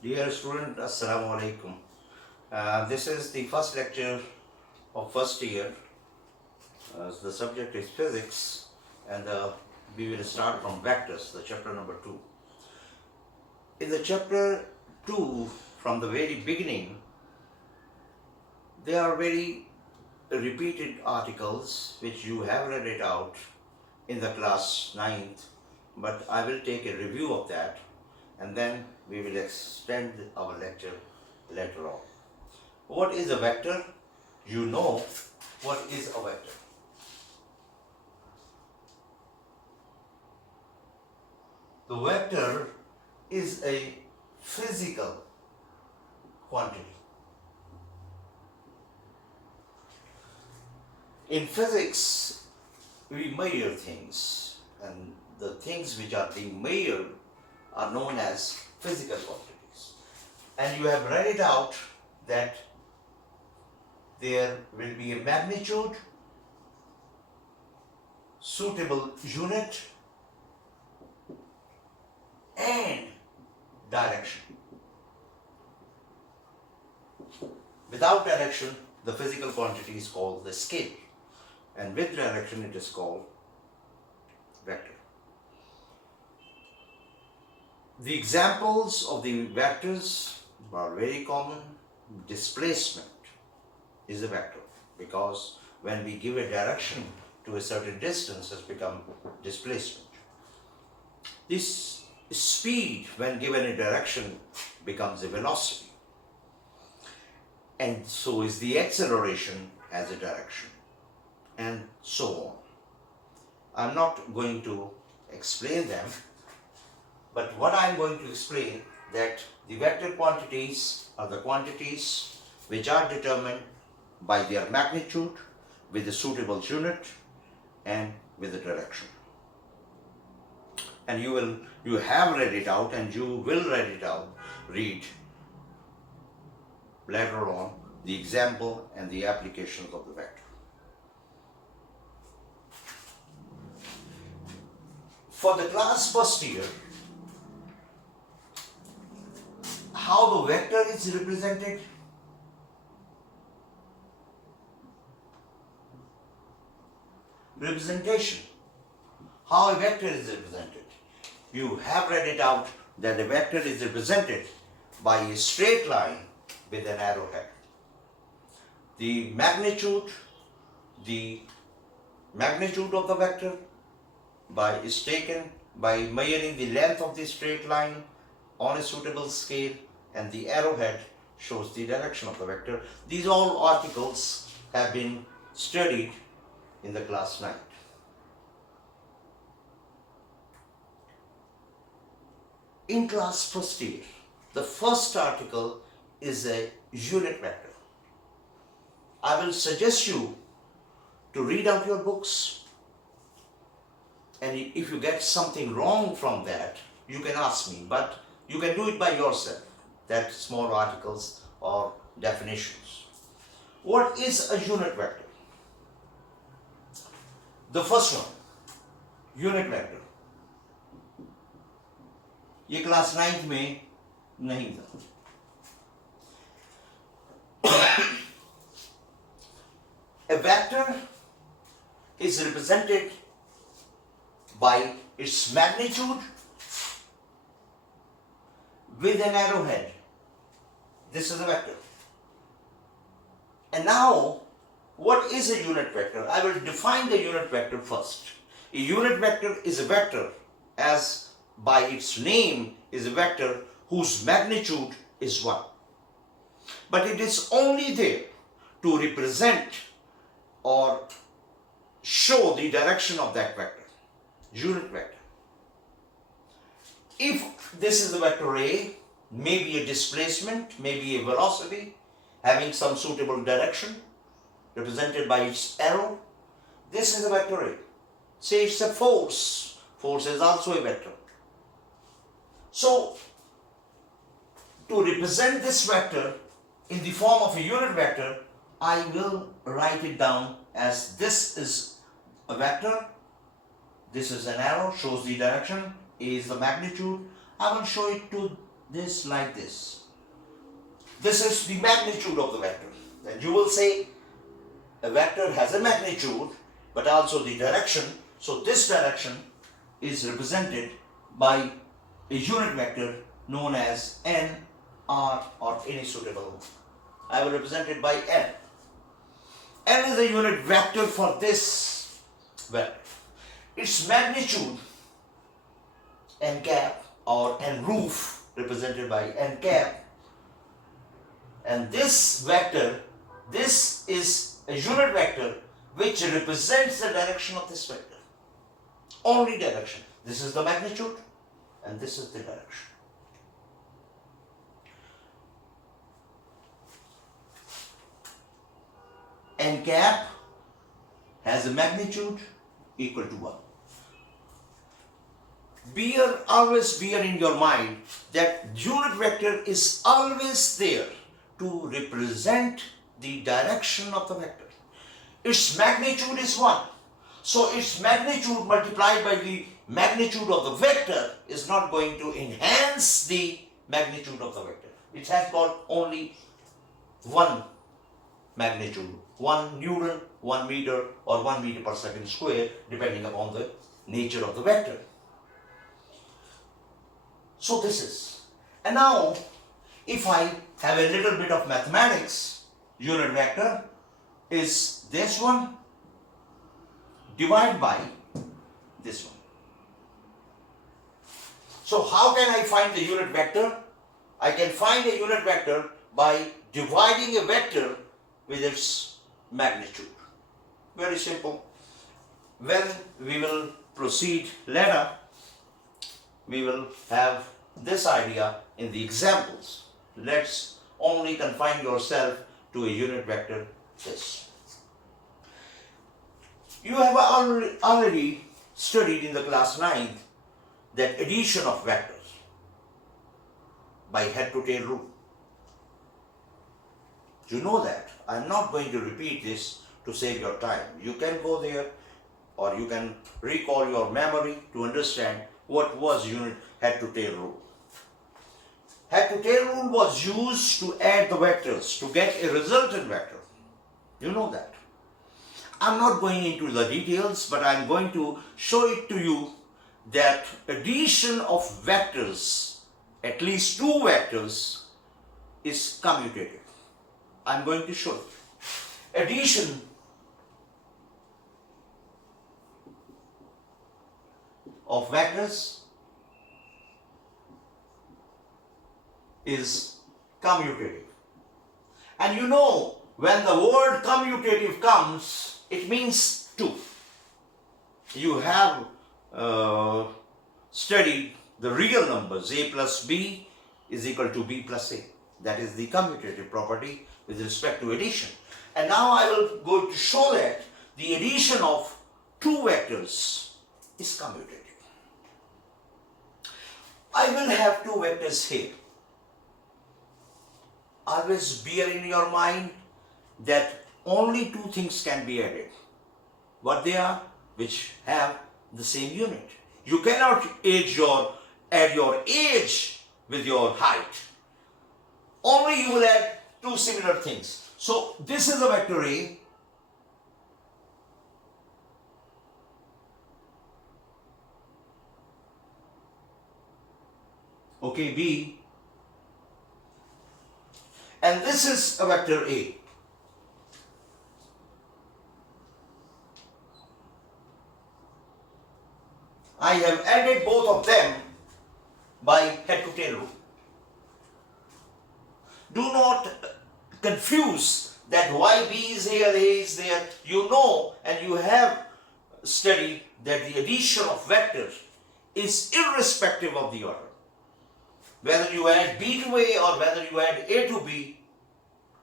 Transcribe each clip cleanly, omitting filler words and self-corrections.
Dear student, Assalamu alaikum. This is the first lecture of first year. The subject is physics, and we will start from vectors, the chapter number 2. In the chapter 2, from the very beginning, there are very repeated articles which you have read it out in the class 9th, but I will take a review of that and then we will extend our lecture later on. What is a vector? You know what is a vector. The vector is a physical quantity. In physics, we measure things, and the things which are being measured are known as physical quantities. And you have read it out that there will be a magnitude, suitable unit, and direction. Without direction, the physical quantity is called the scale, and with direction it is called vector. The examples of the vectors are very common. Displacement is a vector because when we give a direction to a certain distance, has become displacement. This speed, when given a direction, becomes a velocity. And so is the acceleration as a direction, and so on. I'm not going to explain them, but what I'm going to explain that the vector quantities are the quantities which are determined by their magnitude with a suitable unit and with a direction. And you have read it out and you will read later on the example and the applications of the vector. For the class first year, how the vector is represented? Representation. How a vector is represented. You have read it out that a vector is represented by a straight line with an arrowhead. The magnitude of the vector is taken by measuring the length of the straight line on a suitable scale, and the arrowhead shows the direction of the vector. These all articles have been studied in the class 9. In class first year, the first article is a unit vector. I will suggest you to read out your books, and if you get something wrong from that, you can ask me, but you can do it by yourself, that small articles or definitions. What is a unit vector? The first one, unit vector. ये class 9th में नहीं था. A vector is represented by its magnitude with an arrowhead. This is a vector. And now, what is a unit vector? I will define the unit vector first. A unit vector is a vector, as by its name is a vector whose magnitude is 1. But it is only there to represent or show the direction of that vector. Unit vector. If this is the vector A, maybe a displacement, maybe a velocity, having some suitable direction, represented by its arrow, this is a vector A. Say it's a force. Force is also a vector. So, to represent this vector in the form of a unit vector, I will write it down as this is a vector, this is an arrow, shows the direction, A is the magnitude. I will show it to this like this. This is the magnitude of the vector. Then you will say a vector has a magnitude but also the direction. So this direction is represented by a unit vector known as n, r, or any suitable. I will represent it by n. N is a unit vector for this vector. Its magnitude n cap or n roof represented by n cap, and this vector, this is a unit vector which represents the direction of this vector. Only direction. This is the magnitude and this is the direction. N cap has a magnitude equal to 1. Always bear in your mind that unit vector is always there to represent the direction of the vector. Its magnitude is 1. So its magnitude multiplied by the magnitude of the vector is not going to enhance the magnitude of the vector. It has got only one magnitude, 1 Newton, 1 meter, or 1 meter per second square, depending upon the nature of the vector. So this is. And now, if I have a little bit of mathematics, unit vector is this one divided by this one. So how can I find the unit vector? I can find a unit vector by dividing a vector with its magnitude. Very simple. When we will proceed later, we will have this idea in the examples. Let's only confine yourself to a unit vector, this. You have already studied in the class 9th that addition of vectors by head to tail rule. You know that. I'm not going to repeat this to save your time. You can go there or you can recall your memory to understand what was unit head to tail rule. Head to tail rule was used to add the vectors to get a resultant vector. You know that. I'm not going into the details, but I'm going to show it to you that addition of vectors, at least 2 vectors, is commutative. I'm going to show it. Addition of vectors is commutative. And you know, when the word commutative comes, it means 2. You have studied the real numbers. A plus B is equal to B plus A. That is the commutative property with respect to addition. And now I will go to show that the addition of 2 vectors is commutative. I will have 2 vectors here. Always bear in your mind that only 2 things can be added. What they are? Which have the same unit. You cannot add your age with your height. Only you will add 2 similar things. So this is a vector A. Okay, B. And this is a vector A. I have added both of them by head to tail rule. Do not confuse that why B is here, A is there. You know and you have studied that the addition of vectors is irrespective of the order. Whether you add B to A or whether you add A to B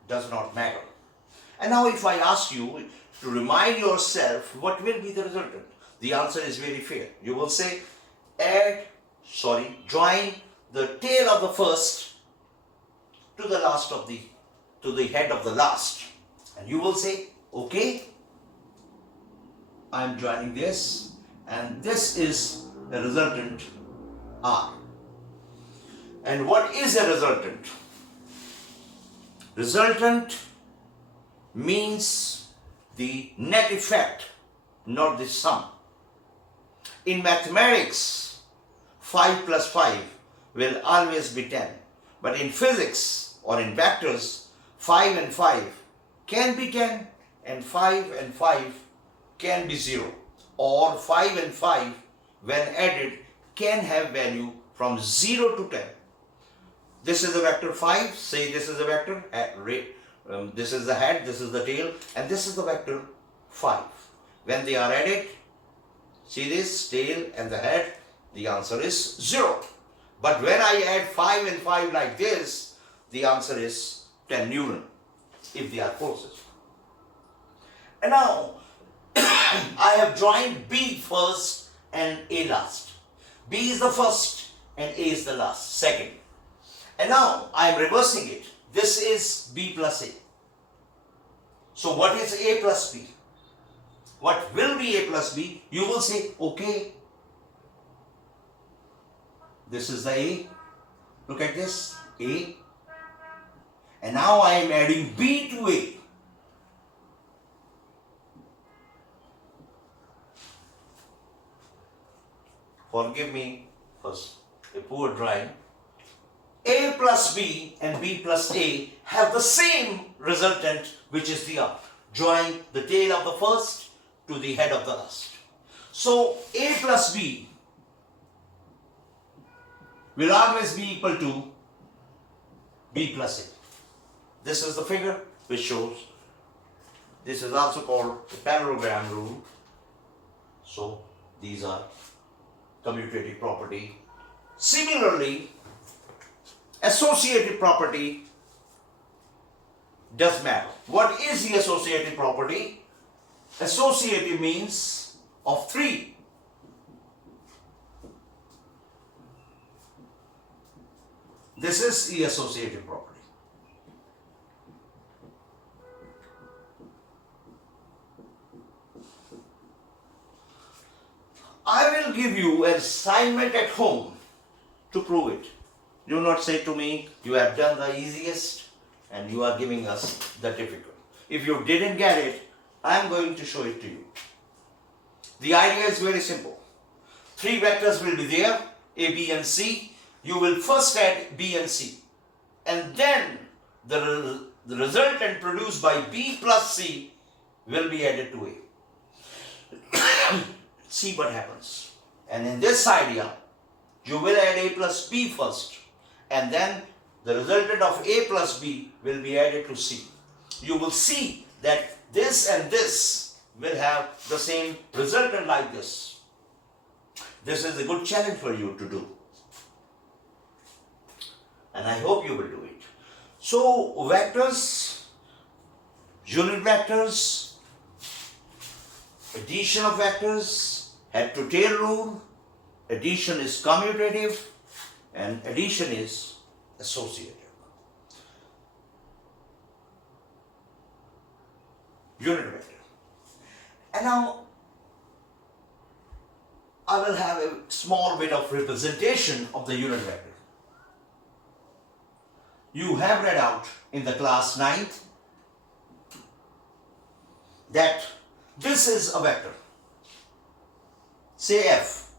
does not matter. And now if I ask you to remind yourself what will be the resultant, the answer is very fair. You will say join the tail of the first to the last of to the head of the last. And you will say, okay, I am joining this and this is the resultant R. And what is a resultant? Resultant means the net effect, not the sum. In mathematics, 5 plus 5 will always be 10. But in physics or in vectors, 5 and 5 can be 10 and 5 and 5 can be 0. Or 5 and 5 when added can have value from 0 to 10. This is the vector 5, say this is the vector, this is the head, this is the tail, and this is the vector 5. When they are added, see this tail and the head, the answer is 0. But when I add 5 and 5 like this, the answer is 10 Newton, if they are forces. And now, I have joined B first and A last. B is the first and A is the last, second. And now I am reversing it. This is B plus A. So what is A plus B? What will be A plus B? You will say, okay. This is the A. Look at this, A. And now I am adding B to A. Forgive me for a poor drawing. A plus B and B plus A have the same resultant, which is the up. Join the tail of the first to the head of the last. So A plus B will always be equal to B plus A. This is the figure which shows. This is also called the parallelogram rule. So these are commutative property. Similarly, associative property does matter. What is the associative property? Associative means of 3. This is the associative property. I will give you an assignment at home to prove it. Do not say to me, you have done the easiest and you are giving us the difficult. If you didn't get it, I am going to show it to you. The idea is very simple. 3 vectors will be there, A, B and C. You will first add B and C. And then the resultant produced by B plus C will be added to A. See what happens. And in this idea, you will add A plus B first. And then the resultant of A plus B will be added to C. You will see that this and this will have the same resultant like this. This is a good challenge for you to do. And I hope you will do it. So vectors, unit vectors, addition of vectors, head to tail rule, addition is commutative and addition is associative. Unit vector. And now I will have a small bit of representation of the unit vector. You have read out in the class 9th that this is a vector. Say F.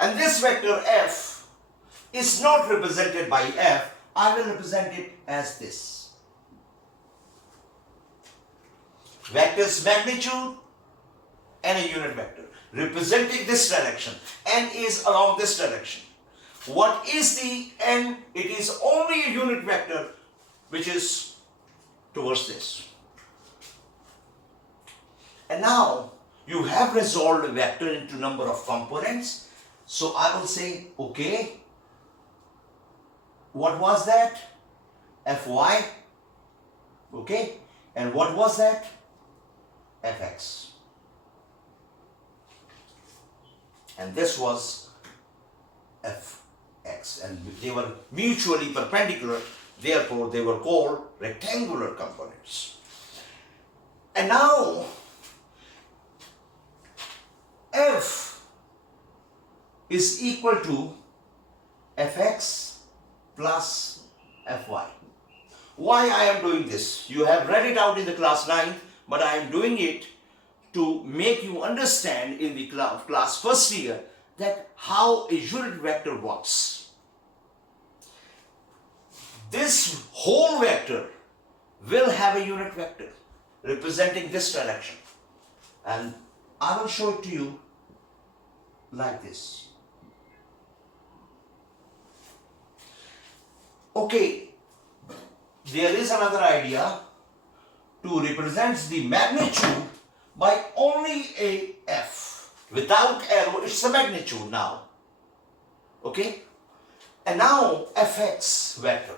And this vector F is not represented by F. I will represent it as this. Vector's magnitude and a unit vector representing this direction. N is along this direction. What is the N? It is only a unit vector which is towards this. And now you have resolved a vector into number of components. So I will say, okay, what was that? Fy. Okay. And what was that? Fx. And this was Fx. And they were mutually perpendicular, therefore they were called rectangular components. And now f is equal to fx plus fy. Why I am doing this? You have read it out in the class 9th, but I am doing it to make you understand in the class first year that how a unit vector works. This whole vector will have a unit vector representing this direction, and I will show it to you like this. Okay, there is another idea to represent the magnitude by only a f. Without arrow, it's a magnitude now. Okay? And now fx vector.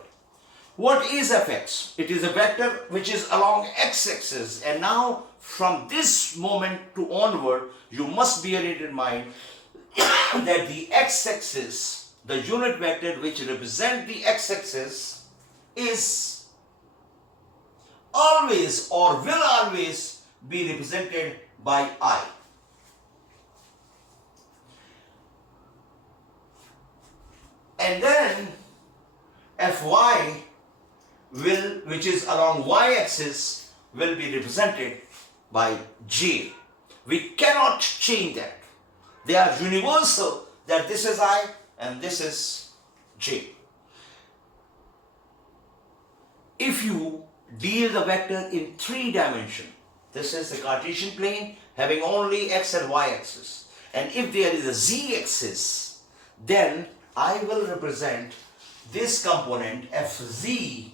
What is fx? It is a vector which is along x-axis, and now from this moment to onward, you must bear it in mind that the x-axis, the unit vector which represents the x-axis, is always or will always be represented by I. And then fy will, which is along y-axis, will be represented by j. We cannot change that. They are universal, that this is I and this is j. If you deal the vector in 3 dimensions, this is the Cartesian plane having only x and y axis. And if there is a z axis, then I will represent this component fz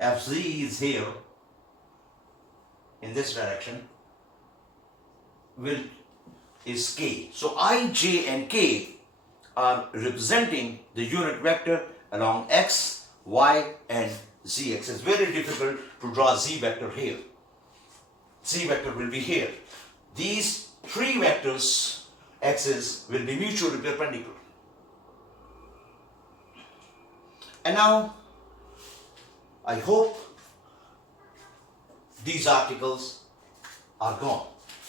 is here in this direction, is k. So I, j and k are representing the unit vector along x, y and z axis. Very difficult to draw z vector here. Z vector will be here. These 3 vectors axes will be mutually perpendicular. And now I hope these articles are gone.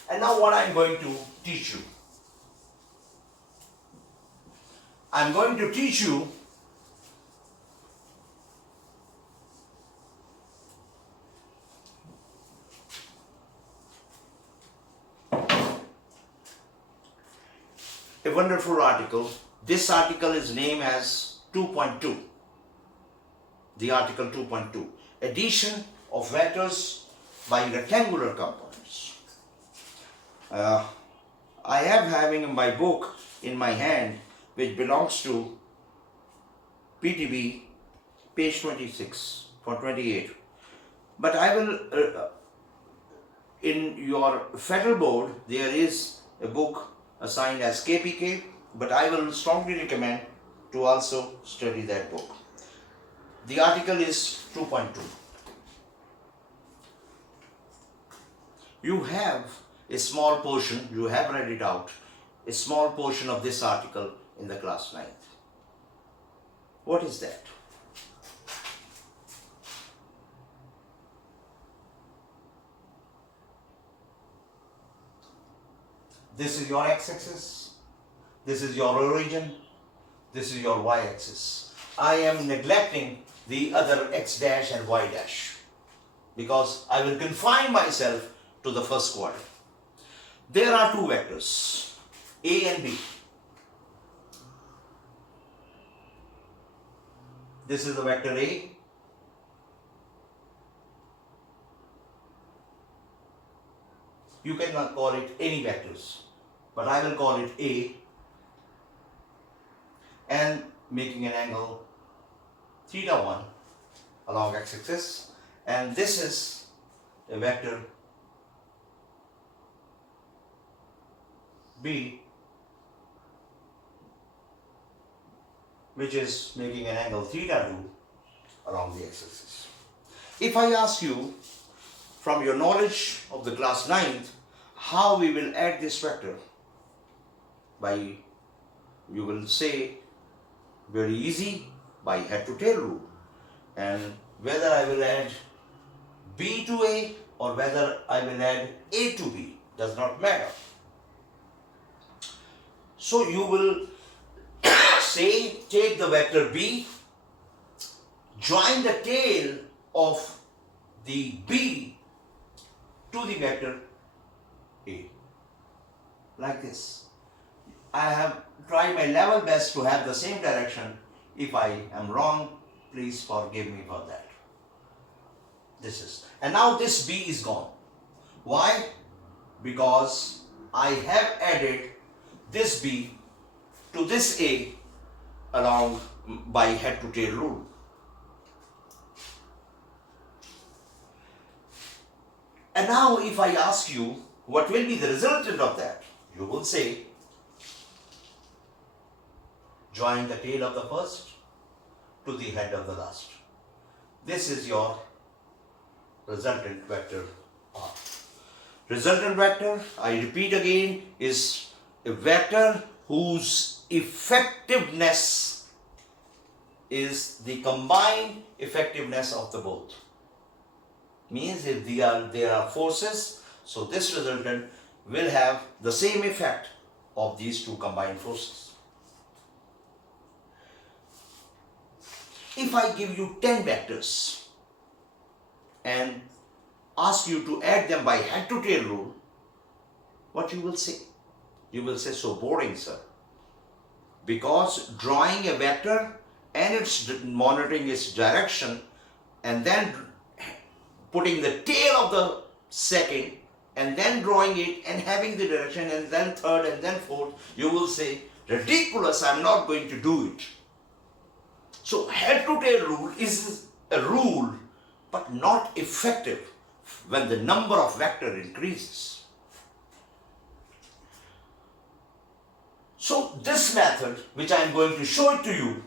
And now what I am going to teach you. I am going to teach you a wonderful article. This article is named as 2.2. The article 2.2. Addition of vectors by rectangular components. I am having my book in my hand which belongs to PTB page 26 for 28. But I will, in your federal board, there is a book assigned as KPK, but I will strongly recommend to also study that book. The article is 2.2. You have a small portion, you have read it out, a small portion of this article in the class 9th. What is that? This is your x-axis, this is your origin, this is your y-axis. I am neglecting the other x dash and y dash because I will confine myself to the first quadrant. There are 2 vectors, A and B. This is the vector A. You cannot call it any vectors, but I will call it A, and making an angle theta 1 along x-axis, and this is a vector B, which is making an angle theta 2 along the x-axis. If I ask you from your knowledge of the class 9th how we will add this vector, you will say very easy, by head to tail rule. And whether I will add B to A or whether I will add A to B, does not matter. So you will say, take the vector B, join the tail of the B to the vector A, like this. I have tried my level best to have the same direction. If I am wrong, please forgive me for that. This is, and now this B is gone. Why? Because I have added this B to this A along by head to tail rule. And now if I ask you what will be the resultant of that, you will say, join the tail of the first to the head of the last. This is your resultant vector R. Resultant vector, I repeat again, is a vector whose effectiveness is the combined effectiveness of the both. Means if there are forces, so this resultant will have the same effect of these two combined forces. If I give you 10 vectors and ask you to add them by head to tail rule, what you will say? You will say, so boring, sir. Because drawing a vector and it's monitoring its direction and then putting the tail of the second and then drawing it and having the direction and then third and then fourth, you will say, ridiculous, I'm not going to do it. So head to tail rule is a rule but not effective when the number of vector increases. So this method, which I am going to show it to you,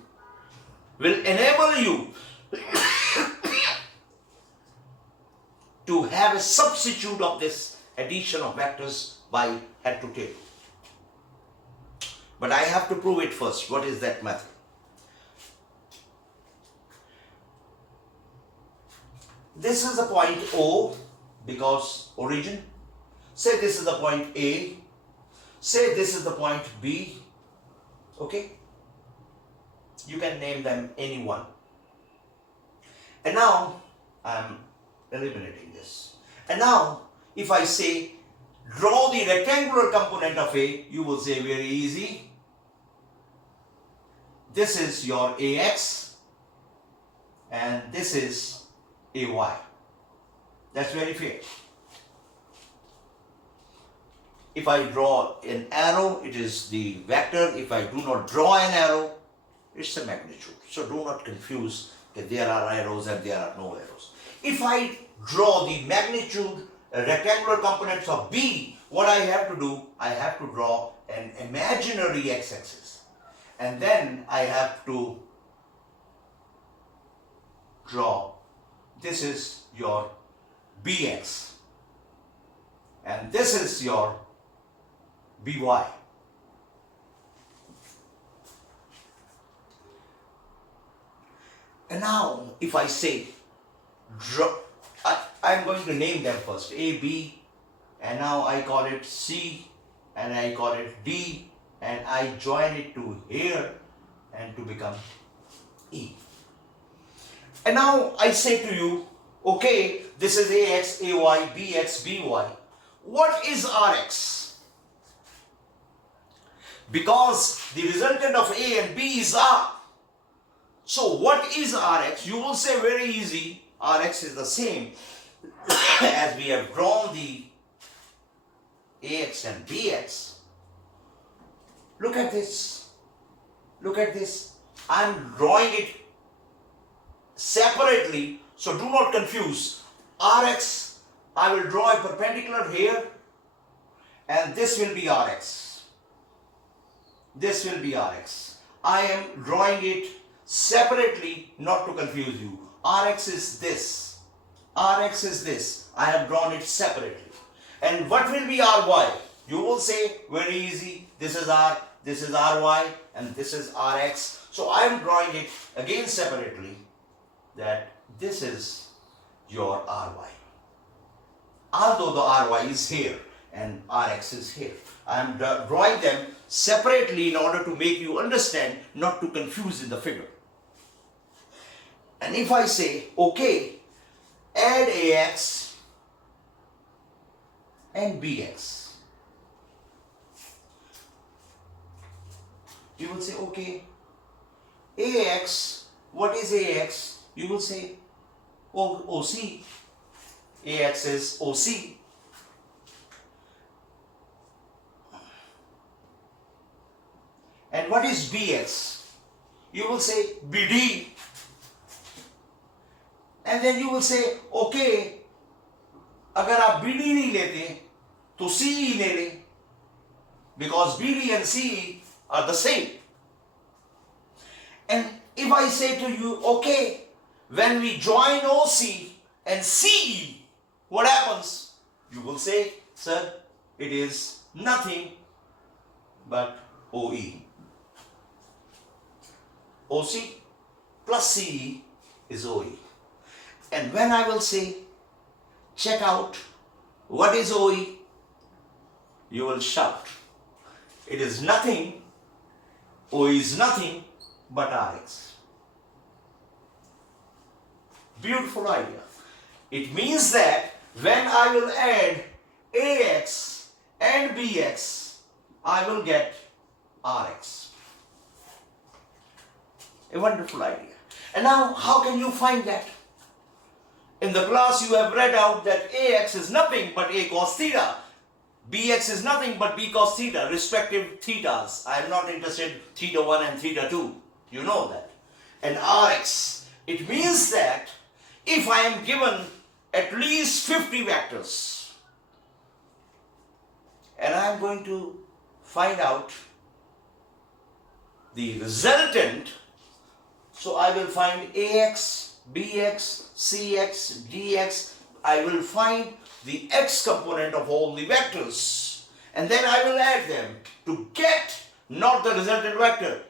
will enable you to have a substitute of this addition of vectors by head to tail. But I have to prove it first. What is that method? This is the point O because origin. Say this is the point A. Say this is the point B. Okay? You can name them any one. And now I am eliminating this. And now if I say draw the rectangular component of A, you will say very easy. This is your AX and this is AY. That's very fair. If I draw an arrow, it is the vector. If I do not draw an arrow, it's the magnitude. So do not confuse that there are arrows and there are no arrows. If I draw the magnitude rectangular components of B, what I have to do, I have to draw an imaginary x-axis. And then I have to draw, this is your Bx. And this is your By. And now if I say draw, I'm going to name them first, A, B, and now I call it C, and I call it D, and I join it to here and to become E. And now I say to you, okay, this is AX, AY, BX, BY. What is RX? Because the resultant of A and B is R. So what is Rx? You will say very easy, Rx is the same as we have drawn the Ax and Bx. Look at this. Look at this. I am drawing it separately, so do not confuse. Rx, I will draw a perpendicular here, and this will be Rx. This will be Rx. I am drawing it separately, not to confuse you. Rx is this. Rx is this. I have drawn it separately. And what will be Ry? You will say very easy. This is R, this is Ry, and this is Rx. So I am drawing it again separately. That this is your Ry. although the Ry is here and Rx is here. I am drawing them separately in order to make you understand, not to confuse in the figure. And if I say, okay, add Ax and Bx, you will say, okay, Ax, what is Ax? You will say, OC. Ax is OC. And what is Bx? You will say BD. And then you will say, okay, अगर आप BD नहीं लेते तो CE ले लें, because BD and CE are the same. And if I say to you, okay, when we join OC and CE, what happens? You will say, sir, it is nothing but OE. OC plus CE is OE. And when I will say, check out what is OE, you will shout, it is nothing, OE is nothing but Rx. Beautiful idea. It means that when I will add Ax and Bx, I will get Rx. A wonderful idea. And now, how can you find that? In the class, you have read out that Ax is nothing but A cos theta. Bx is nothing but B cos theta, respective thetas. I am not interested theta 1 and theta 2. You know that. And Rx, it means that if I am given at least 50 vectors, and I am going to find out the resultant, so I will find Ax, Bx, Cx, Dx. I will find the x component of all the vectors, and then I will add them to get not the resultant vector,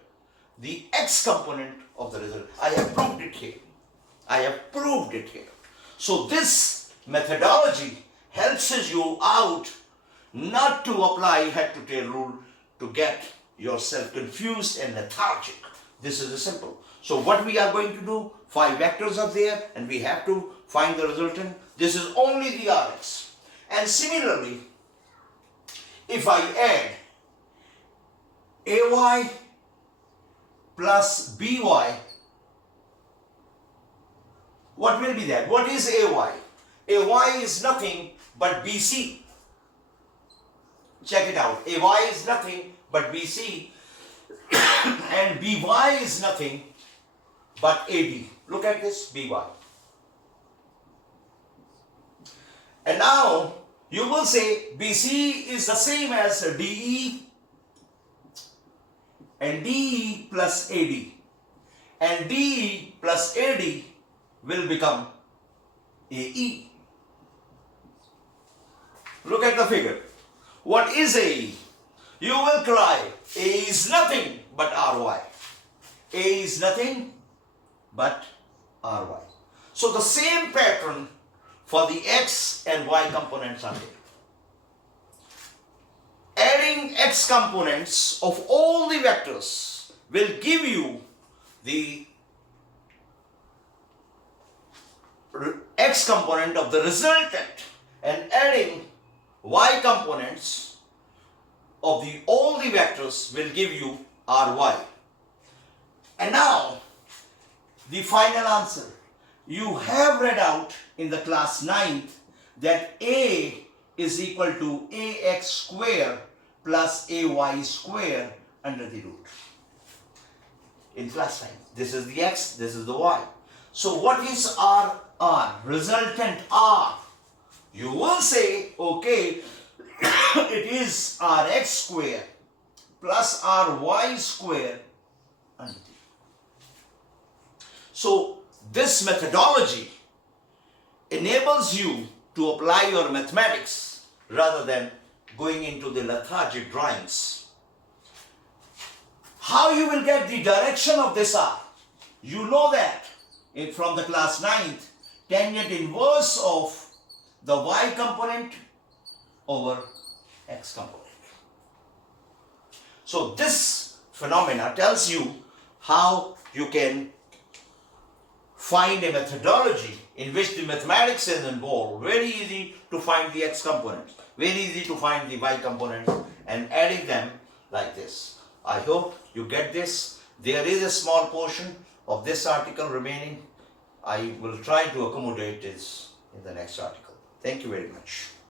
the x component of the result. I have proved it here. I have proved it here. So this methodology helps you out not to apply head to tail rule to get yourself confused and lethargic. This is simple. So what we are going to do, 5 vectors are there and we have to find the resultant. This is only the Rx. And similarly, if I add Ay plus By, what will be that? What is Ay? Ay is nothing but BC. Check it out. Ay is nothing but BC and By is nothing but AD. Look at this, By. And now you will say BC is the same as DE and DE plus AD. And DE plus AD will become AE. Look at the figure. What is AE? You will cry, A is nothing but Ry. A is nothing but Ry. So the same pattern for the x and y components are there. Adding x components of all the vectors will give you the x component of the resultant, and adding y components of all the vectors will give you Ry. And now the final answer. You have read out in the class 9th that A is equal to ax square plus ay square under the root. In class 9, this is the x, this is the y. So what is R? Resultant R. You will say, okay, it is Rx square plus Ry square under the root. So this methodology enables you to apply your mathematics rather than going into the lethargic drawings. How you will get the direction of this R? You know that from the class 9th, tangent inverse of the y component over x component. So this phenomena tells you how you can find a methodology in which the mathematics is involved. Very easy to find the x components, very easy to find the y components, and adding them like this. I hope you get this. There is a small portion of this article remaining. I will try to accommodate this in the next article. Thank you very much.